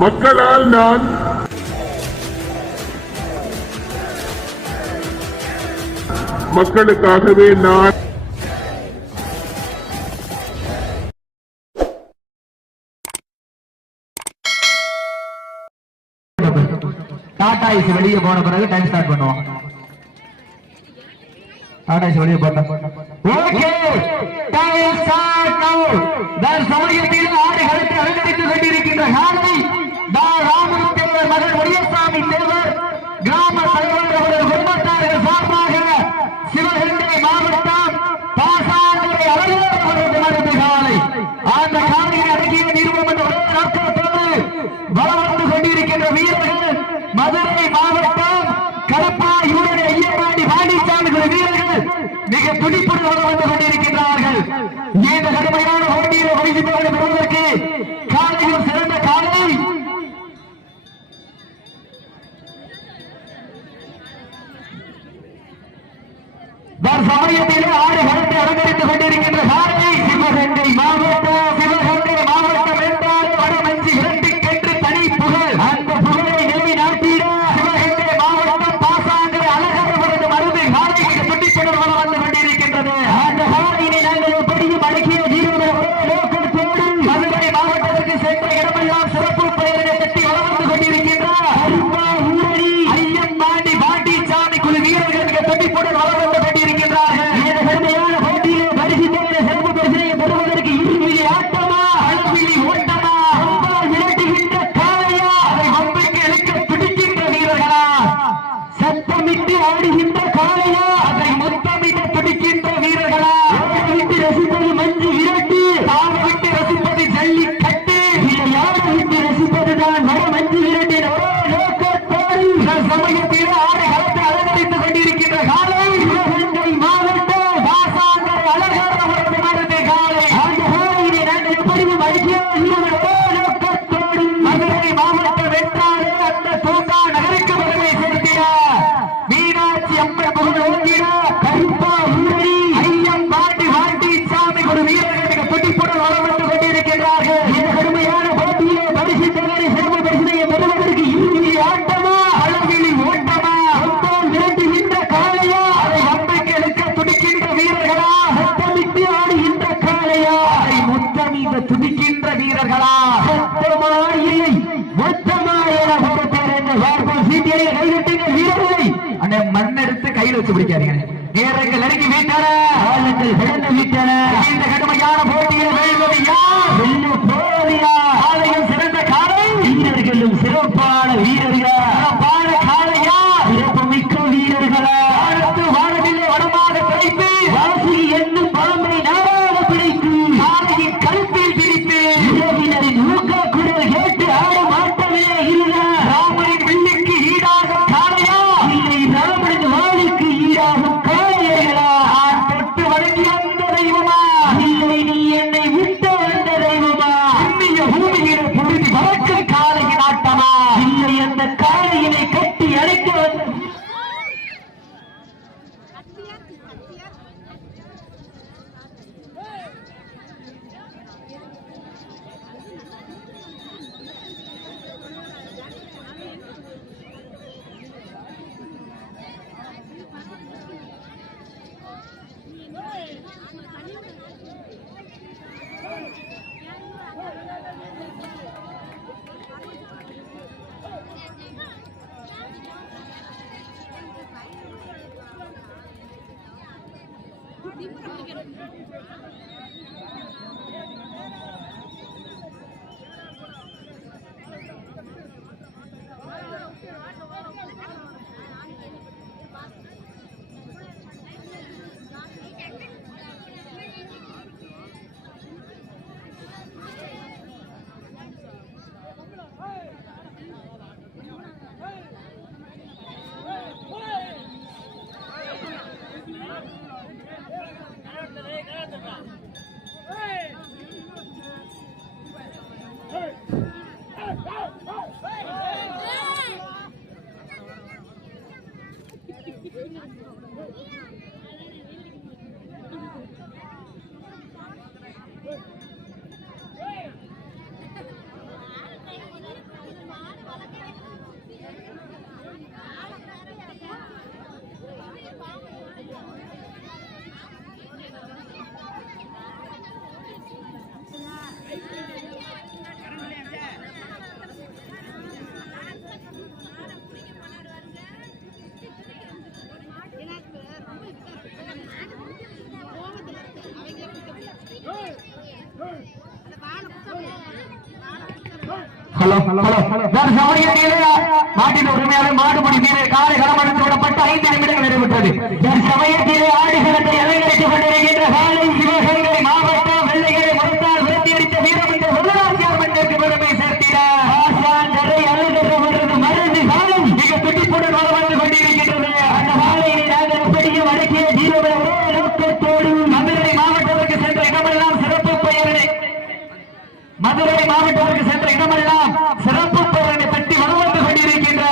மக்களால் நான் மக்களுக்காகவே நான் டாடா ஐஸ் வெளியே போன பிறகு டைம் ஸ்டார்ட் பண்ணுவோம். டாடா ஐஸ் வெளியே போட்டோம். ஓகே டைம் ஸ்டார்ட் நவ. தர் சமயத்தில் ஆறு களத்தை அலங்கரித்து கொண்டிருக்கின்ற காலை ராமன் தேவர் மகன் ஒடியசாமி தேவர் கிராம தலைவர் அவர்கள் குடும்பத்தார்கள் சார்பாக சிவகங்கை மாவட்டம் பாசாங்குடி அழகர் அவரது மருந்து காலை அந்த காலையை அடக்கிய நிறுவனம் என்ற ஒரே நோக்கத்தோடு வலம் வந்து கொண்டிருக்கின்ற வீரர்கள் மதுரை மாவட்டம் கடப்பா யூனியன் ஐயப்பாடி வாடிச்சாமி வீரர்கள் மிக துடிப்புடன் வலம் வந்து கொண்டிருக்கின்றார்கள். இந்த கடுமையான போட்டியை வகிப்பவர்கள் பெறுவதற்கு காலையில் சிறந்த காலை சமயத்திலே ஆறு களத்தை அலங்கரித்துக் கொண்டிருக்கின்ற காலை சிவகங்கை மாவட்டம் என்றால் வடமஞ்சி இரண்டுக்கென்று தனி புகழ். அந்த புகழை நிலைநாட்டிட சிவகங்கை மாவட்டம் பாசாங்குடி அழகர் அவரது மருந்து காலை துண்டிப்புடன் வலம் வந்து கொண்டிருக்கின்றது. அந்த காலையினை நாங்கள் எப்படியும் அடக்கிய நோக்கத்தோடு மதுரை மாவட்டத்திற்கு சென்ற இடமெல்லாம் சிறப்பு பெயரை தட்டி வலம் வந்து கொண்டிருக்கின்றார் ஐயம்பாண்டி பாண்டிச்சாமி குழு வீரர்கள் மிக துண்டிப்புடன் வலம் வந்து கொண்டிருக்கின்றார்கள். இந்த கடுமையான போட்டியிலே பரிசு பெற்ற சிறப்பு பரிசினை பெறுவதற்கு இருவிழி ஆட்டமா அளவிழி ஓட்டமா விரட்டுகின்ற காலையா அதை வம்பைக்கு இழுக்க துடிக்கின்ற வீரர்களா சத்தமிட்டு ஆடுகின்ற காலையா அதை முத்தமிட்டு துடிக்கின்ற வீரர்களா விட்டு ரசிப்பது மஞ்சு விரட்டு தாம் விட்டு ரசிப்பது ஜல்லி கட்டு யார் விட்டு ரசிப்பதுதான் வர மஞ்சு விரட்டு நோக்கத்தோடு சமயத்தில் ஆறு களத்தை அலங்கரித்துக் கொண்டிருக்கின்ற காலை சிவகங்கை மாவட்டம் பாசாங்குடி அழகர் அவரது மருந்து காலை அந்த காலையினை நாங்கள் எப்படியும் அடிக்கிய நோக்கத்தோடு மதுரை மாவட்டம் வென்றாலே அந்த தூங்கா நகருக்கு வருகை செலுத்திட மீனாட்சி அம்மன் புகழ் ஓங்கிட கருப்பா ஊரடி ஐயம் பாண்டி சாமி ஒரு வீரர்கள் மிக துடிப்புடன் வலம் வந்து கொண்டிருக்கின்றார்கள். இந்த கடுமையான போட்டியிலே பரிசு தொகை சிறப்பு பரிசினை பெறுவதற்கு இருவிழி ஆட்டமா அளவிழி ஓட்டமா ஒன்றால் விரட்டுகின்ற காலையா அதை வம்பைக்கு எடுக்க துடிக்கின்ற வீரர்களா சத்தமிட்டு ஆடுகின்ற காலையா அதை முத்தமிட்டு துடிக்கின்ற வீரர்களா சத்தமா இல்லை மொத்தமா என சீட்டியை கைவிட்டுங்க வீரர்களை அந்த மண்ணெடுத்து கையில் வச்சு பிடிக்காதீங்க. நேரங்கள் நெருங்கி வீட்டான ஆளுங்கள் சிறந்து வீட்டான இந்த கடுமையான போட்டியில் வெல்வது யார் வெல்ல போதியா ஆலையில் சிறந்த காலை வீரர்களும் சிறப்பான வீரர்கள் சிறப்பான காலையா சிறப்பு மிக்க வீரர்களா அடுத்து வானவில்லை வடமாக பிடித்து வாசி என்னும் பாம்பை நாடாக பிடித்து காலையின் கருத்தில் பிடித்து இரவினரின் ஊக்க குரல் கேட்டு ஆடும் ஆட்டமே இல்லை ராமனின் வில்லுக்கு ஈடாக காலையா இல்லை ராமனின் வாளுக்கு ஈடாகும் காளையர்களா தொட்டு வணங்கி வந்த தெய்வமா இல்லை நீ என்னை விட்டு வந்த தெய்வமா இந்திய பூமியில புழுதி வழக்கு காளையின் ஆட்டமா இல்லை அந்த காளையினை கட்டி அழைக்க வந்த ஹலோ சமயத்திலே நாட்டின் உரிமையாளர் மாடுபடி வீரர் காலை களமடைந்து விடப்பட்ட 5 நிமிடங்கள் நிறைவேற்றது. சமயத்திலே ஆடுகளத்தை அலங்கரித்துக் கொண்டிருக்கின்ற காலை சிவகங்கை மாவட்டம் வெள்ளையரை மறுத்தால் விரட்டியடித்த வீரம் என்ற வரலாற்று மன்னருக்கு பெருமை சேர்த்தினார். ஆசாந்தரை அலங்கரித்து மருந்து காலை மிக துடிப்புடன் வர வந்து கொண்டிருக்கின்றது. அந்த காலையை நாங்கள் எப்படியும் அடக்கிய தீரவரை நோக்கத்தோடு மதுரை மாவட்டத்திற்கு சென்ற இடமெல்லாம் சிறப்பு பெயரை மதுரை மாவட்டத்திற்கு சென்ற இடமெல்லாம் சிறப்பு பெயரை தட்டி வரவந்து கொண்டிருக்கின்ற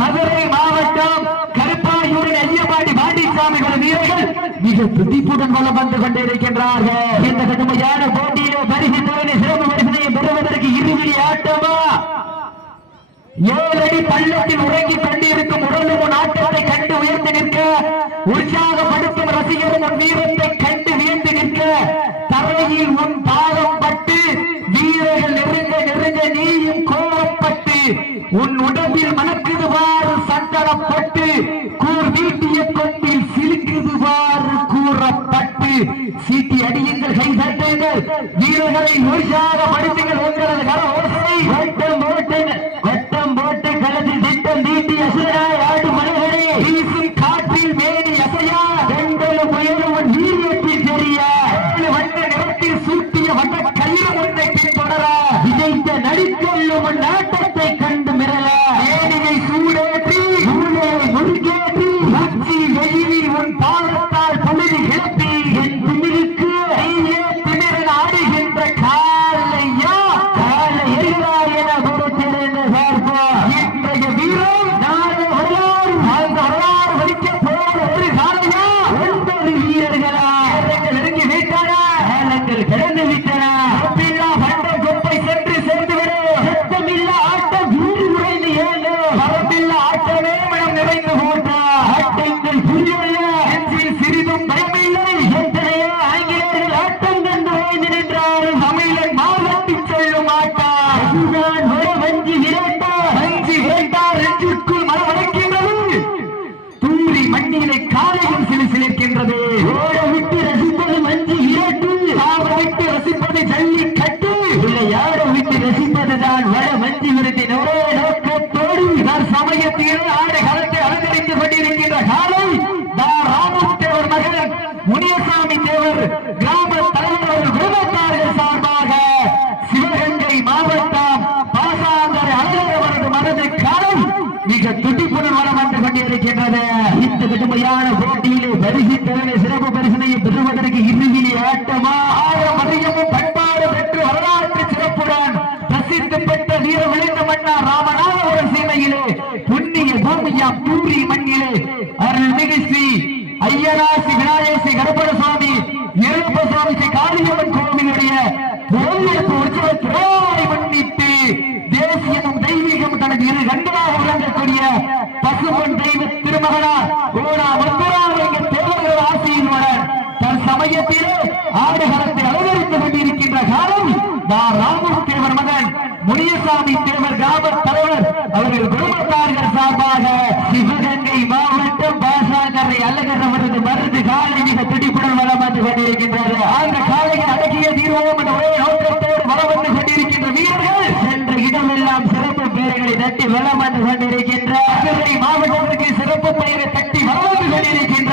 மதுரை மாவட்டம் கருப்பாயூரின் ஐயப்பாடி பாண்டிசாமி வீரர்கள் மிக துடிப்புடன் வளம் வந்து கொண்டிருக்கின்றார்கள். இந்த கடுமையான போட்டியிலே பரிசு தொகையை சிறப்பு பரிசனை பெறுவதற்கு இருவிழி ஆட்டமா 7 அடி பள்ளத்தில் உறங்கி கொண்டிருக்கும் உடலும் ஆட்டத்தை கண்டு உயர்ந்து நிற்க உற்சாகப்படுத்தும் ரசிகரும் உன் வீரத்தை கண்டு வியந்து நிற்க தரையில் உன் பாதம் பட்டு வீரர்கள் நெருங்க நீயும் கோவப்பட்டு உன் உடம்பில் மணக்குதுவாறு சந்தனப்பட்டு கூர் வீட்டிய கொம்பில் சிலுக்குதுவாறு கூறப்பட்டு சீட்டி அடியுங்கள் கை தட்டுங்கள் வீரர்களை உற்சாகப்படுத்துங்கள் உங்களது கர ஓசை வட்டம் போட்டு களத்தில் திட்டம் தீட்டி அசுராய் ஆடு மனிதரே வீசும் காற்றில் மேனி அசையா பெண்களும் உயரும் வீரியத்தில் தெரிய வண்ண நிறத்தில் சூட்டிய வண்ண கயிறு ஒன்றை பின்தொடர விஜய்த்த நடிக்கொள்ளும் நாட்டத்தை கண்டு மிரள ஏனியை சூடேற்றி முறுக்கேற்றி உச்சி வெயிலில் உன் பாதத்தால் பொழுது கிளப்பி என் திமிருக்கு நீயே திமிரன் ஆடுகின்ற காலையா காலை எரிவாய் என கொடுத்திருந்த சார்பா இன்றைய வீரம் நாளை வரலாறு வலிக்க போற ஒரு காலையா 9 வீரர்களா நெருங்கி விட்டன ஏலங்கள் கிடந்து விட்டன கொப்பை சென்று சேர்ந்துவிட சத்தமில்ல ஆட்டம் வீடு உறைந்து ஏழு வரம்பில்ல ஆட்டமே மனம் நிறைந்து போட்டா ஆட்டங்கள் புரியல நெஞ்சில் சிறிதும் பயமில்லை எத்தனையோ ஆங்கிலேயர்கள் ஆட்டம் கண்டு ஓய்ந்து நின்றார்கள் தமிழன் மாவட்டி சொல்லும் ஆட்டா அதுதான் வஞ்சி விரட்டா நெஞ்சுக்குள் மனமடைக்கின்றது தூரி மண்ணிலை காலையும் சிலிர்க்கின்றது ஓட விட்டு ரசிப்பது மஞ்சி விரட்டு சாவ விட்டு ரசிப்பது ஜல்லி கட்டு யார விட்டு ரசிப்பதுதான் வட மஞ்சி விரட்டின் ஒரே நோக்கத்தோடு சமயத்தில் ஆடு களத்தை அலங்கரித்துக் கொண்டிருக்கின்ற காலை ராமதேவர் மகன் முனியசாமி தேவர் கிராம தலைவர் குடும்பத்தார்கள் சார்பாக சிவகங்கை மாவட்டம் பாசாந்தரை அழகவரது மனது காலை மிக துடிப்புடன் வளம் வந்து கொண்டிருக்கின்றது. இந்த கடுமையான போட்டியிலே பரிசு தலைமை சிறப்பு பரிசனையை பெறுவதற்கு இறுதியிலே ஆட்டமா பாரம்பரியமும் பண்பாடு பெற்று வரலாற்று சிறப்புடன் பிரசித்தி பெற்ற வீர விளைந்த மன்னா ராமநாதபுரம் சீமையிலே புண்ணிய பூமியாம் தூரி மண்ணிலே அருள்மிகு ஸ்ரீ ஐயனாசி விநாயகசி கருப்பண சுவாமி இருப்ப சுவாமி ஸ்ரீ காளியம்மன் கோவிலுடைய உற்சவத்தை முன்னிட்டு தேசியமும் தெய்வீகம் தனது இரு கண்களாக விளங்கக்கூடிய பசுமன் தெய்வ திருமகனார் ஓடா மதுராலிங்க தேவர்கள் ஆசையினுடன் தன் சமயத்திலே ஆடுகளத்தை அலங்கரித்துக் கொண்டிருக்கின்ற காலம் ராமதேவர் மகன் முனியசாமி தேவர் கிராம தலைவர் அவர்கள் குடும்பத்தார்கள் சார்பாக சிவகங்கை மாவட்டம் பாசாங்கரை அலங்கரவரது மருந்து காலை மிக துடிப்புடன் வளம் வந்து கொண்டிருக்கின்றது. அந்த காலையில் அடக்கிய தீர்வோம் என்ற ஒரே நோக்கத்தோடு வளம் வந்து கொண்டிருக்கின்ற வீரர்கள் சென்ற இடமெல்லாம் சிறப்பு பெயர்களை தட்டி வளம் வந்து கொண்டிருக்கின்ற சிவகங்கை மாவட்டத்திற்கு சிறப்பு பெயரை தட்டி வளம் வந்து கொண்டிருக்கின்ற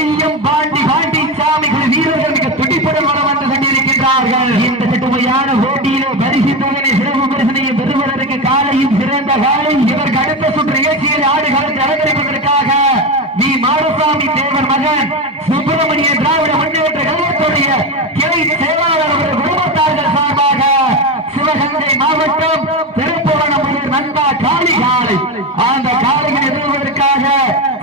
ஐயம் பாண்டி சாமிகள் வீரர்கள் மிக துடிப்புடன் வளம் வந்து கொண்டிருக்கின்றார்கள். இந்த கடுமையான போட்டியிலே பரிசு தொகையை சிறப்பு பரிசனையை பெறுவதற்கு காலையும் சிறந்த காலை இதற்கு அடுத்த சுற்று நிகழ்ச்சியில் ஆடுகளத்தை அலங்கரிப்பதற்காக வி மாடசாமி தேவர் மகன் சுப்பிரமணிய திராவிட முன்னேற்ற கழகத்துடைய கிளை செயலாளர் அவர்கள் குடும்பத்தார்கள் சார்பாக சிவகங்கை மாவட்டம் திருப்புவனம் நண்பா காளி காலை அந்த காலையில் எதிர்வதற்காக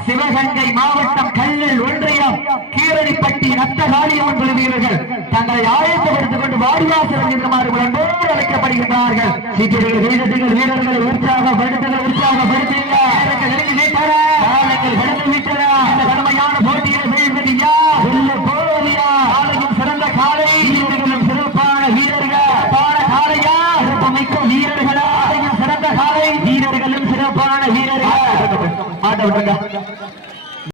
சிவகங்கை மாவட்டம் கல்லல் ஒன்றியம் கீரடிப்பட்டி நத்த காளியம்மன் குழு வீரர்கள் தங்களை ஆயத்தப்படுத்திக் கொண்டு வாரியாசல் நிறுமாறு அழைக்கப்படுகின்றார்கள். சீக்கிரங்கள் வீரர்கள் வீரர்களை உற்சாகப்படுத்துங்கள் கடுமையான போட்டியை செய்வது யார் போவதியா காலையும் சிறந்த காலை வீரர்களும் சிறப்பான வீரர்கள் காலையா சிறப்புமிக்க வீரர்களா சிறந்த காலை வீரர்களும் சிறப்பான வீரர்கள்